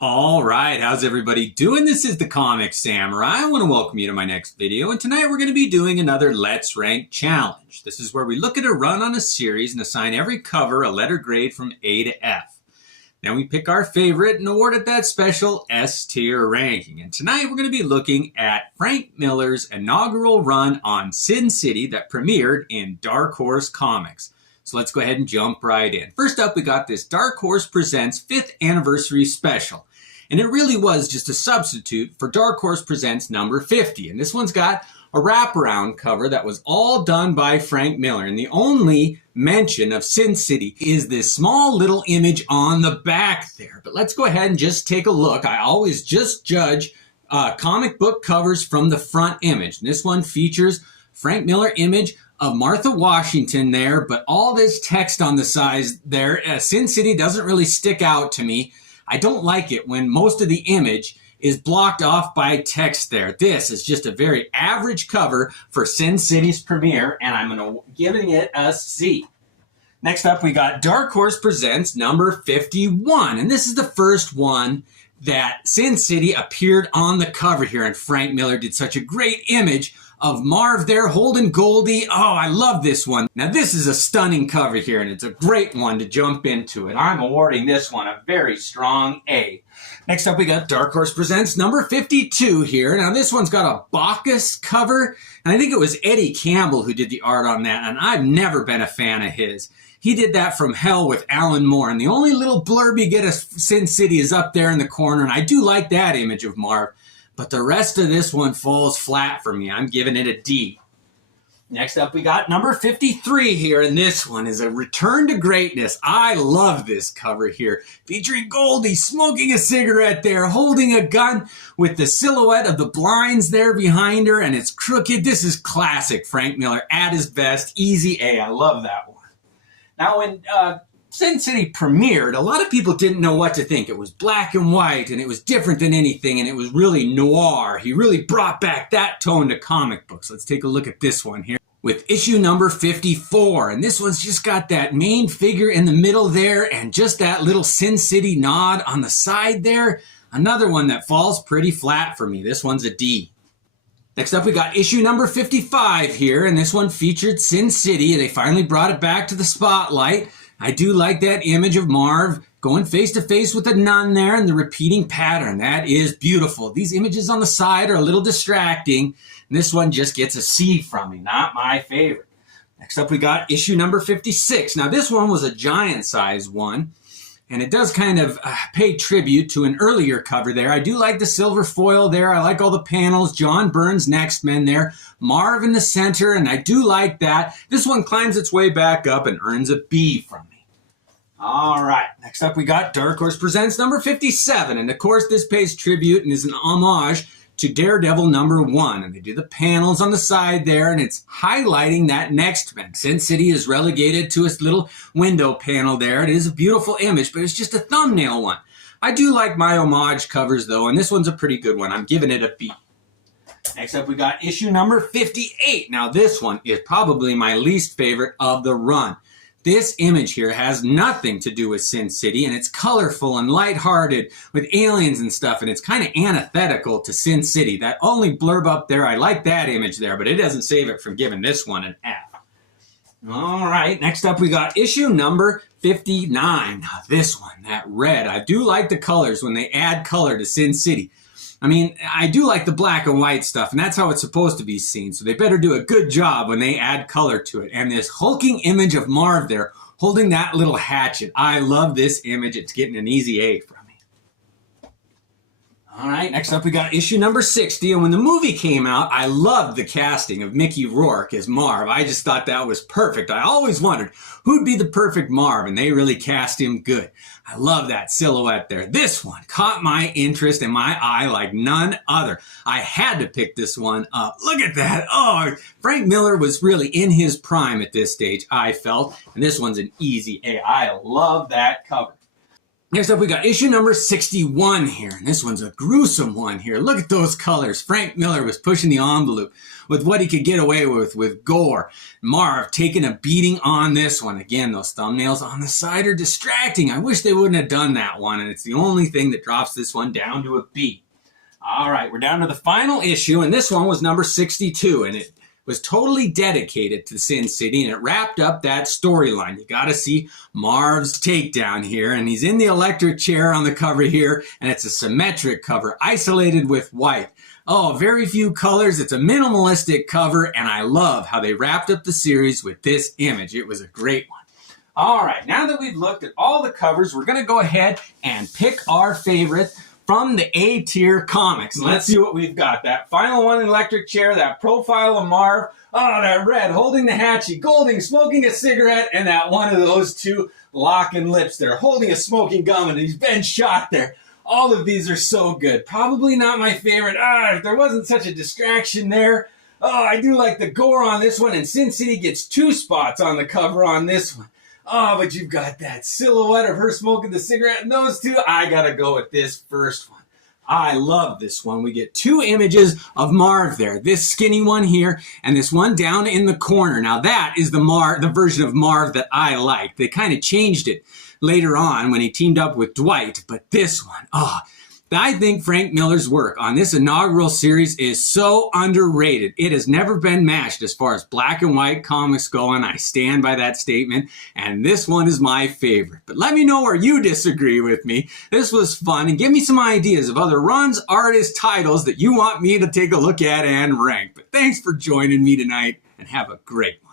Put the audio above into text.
All right, how's everybody doing? This is the Comic Samurai. I want to welcome you to my next video, and tonight we're going to be doing another Let's Rank challenge. This is where we look at a run on a series and assign every cover a letter grade from A to F. Then we pick our favorite and award it that special S tier ranking. And tonight we're going to be looking at Frank Miller's inaugural run on Sin City that premiered in Dark Horse Comics. So let's go ahead and jump right in. First up, we got this Dark Horse Presents 5th Anniversary Special. And it really was just a substitute for Dark Horse Presents number 50. And this one's got a wraparound cover that was all done by Frank Miller. And the only mention of Sin City is this small little image on the back there. But let's go ahead and just take a look. I always just judge comic book covers from the front image. And this one features Frank Miller image of Martha Washington there, but all this text on the sides there. Sin City doesn't really stick out to me. I don't like it when most of the image is blocked off by text there. This is just a very average cover for Sin City's premiere, and I'm giving it a C. Next up, we got Dark Horse Presents number 51, and this is the first one that Sin City appeared on the cover here, and Frank Miller did such a great image of Marv there holding Goldie. Oh, I love this one. Now, this is a stunning cover here, and it's a great one to jump into, and I'm awarding this one a very strong A. Next up, we got Dark Horse Presents number 52 here. Now, this one's got a Bacchus cover, and I think it was Eddie Campbell who did the art on that, and I've never been a fan of his. He did that from Hell with Alan Moore, and the only little blurb you get of Sin City is up there in the corner, and I do like that image of Marv. But the rest of this one falls flat for me. I'm giving it a D. Next up, we got number 53 here, and this one is a return to greatness. I love this cover here, featuring Goldie smoking a cigarette there, holding a gun with the silhouette of the blinds there behind her, and it's crooked. This is classic Frank Miller at his best. Easy A. I love that one. Now, when Sin City premiered, a lot of people didn't know what to think. It was black and white, and it was different than anything, and it was really noir. He really brought back that tone to comic books. Let's take a look at this one here with issue number 54. And this one's just got that main figure in the middle there and just that little Sin City nod on the side there. Another one that falls pretty flat for me. This one's a D. Next up, we got issue number 55 here, and this one featured Sin City. They finally brought it back to the spotlight. I do like that image of Marv going face to face with a nun there and the repeating pattern. That is beautiful. These images on the side are a little distracting. And this one just gets a C from me. Not my favorite. Next up, we got issue number 56. Now, this one was a giant size one. And it does kind of pay tribute to an earlier cover there. I do like the silver foil there. I like all the panels. John Byrne's Next Men there. Marv in the center, and I do like that. This one climbs its way back up and earns a B from me. All right, next up we got Dark Horse Presents number 57. And of course, this pays tribute and is an homage to Daredevil number 1. And they do the panels on the side there, and it's highlighting that Next Men. Sin City is relegated to its little window panel there. It is a beautiful image, but it's just a thumbnail one. I do like my homage covers, though, and this one's a pretty good one. I'm giving it a B. Next up, we got issue number 58. Now, this one is probably my least favorite of the run. This image here has nothing to do with Sin City, and it's colorful and lighthearted with aliens and stuff, and it's kind of antithetical to Sin City. That only blurb up there, I like that image there, but it doesn't save it from giving this one an F. All right, next up we got issue number 59. Now this one, that red, I do like the colors when they add color to Sin City. I mean, I do like the black and white stuff, and that's how it's supposed to be seen. So they better do a good job when they add color to it. And this hulking image of Marv there, holding that little hatchet. I love this image. It's getting an easy A from me. All right, next up we got issue number 60. And when the movie came out, I loved the casting of Mickey Rourke as Marv. I just thought that was perfect. I always wondered who'd be the perfect Marv, and they really cast him good. I love that silhouette there. This one caught my interest and my eye like none other. I had to pick this one up. Look at that. Oh, Frank Miller was really in his prime at this stage, I felt. And this one's an easy A. I love that cover. Next up, we got issue number 61 here, and this one's a gruesome one here. Look at those colors. Frank Miller was pushing the envelope with what he could get away with gore. Marv taking a beating on this one. Again, those thumbnails on the side are distracting. I wish they wouldn't have done that one, and it's the only thing that drops this one down to a B. All right, we're down to the final issue, and this one was number 62, and it was totally dedicated to Sin City, and it wrapped up that storyline. You got to see Marv's takedown here, and he's in the electric chair on the cover here, and it's a symmetric cover, isolated with white. Oh, very few colors. It's a minimalistic cover, and I love how they wrapped up the series with this image. It was a great one. All right, now that we've looked at all the covers, we're going to go ahead and pick our favorite from the A-tier comics. And let's see what we've got. That final one, electric chair, that profile of Marv, oh, that red, holding the hatchet, Golding, smoking a cigarette, and that one of those two locking lips there, holding a smoking gum, and he's been shot there. All of these are so good. Probably not my favorite. If there wasn't such a distraction there. Oh, I do like the gore on this one, and Sin City gets 2 spots on the cover on this one. Oh, but you've got that silhouette of her smoking the cigarette, and those two, I gotta go with this first one. I love this one. We get 2 images of Marv there. This skinny one here, and this one down in the corner. Now that is the version of Marv that I like. They kind of changed it later on when he teamed up with Dwight, but this one, I think Frank Miller's work on this inaugural series is so underrated. It has never been matched as far as black and white comics go, and I stand by that statement, and this one is my favorite. But let me know where you disagree with me. This was fun, and give me some ideas of other runs, artists, titles that you want me to take a look at and rank. But thanks for joining me tonight, and have a great one.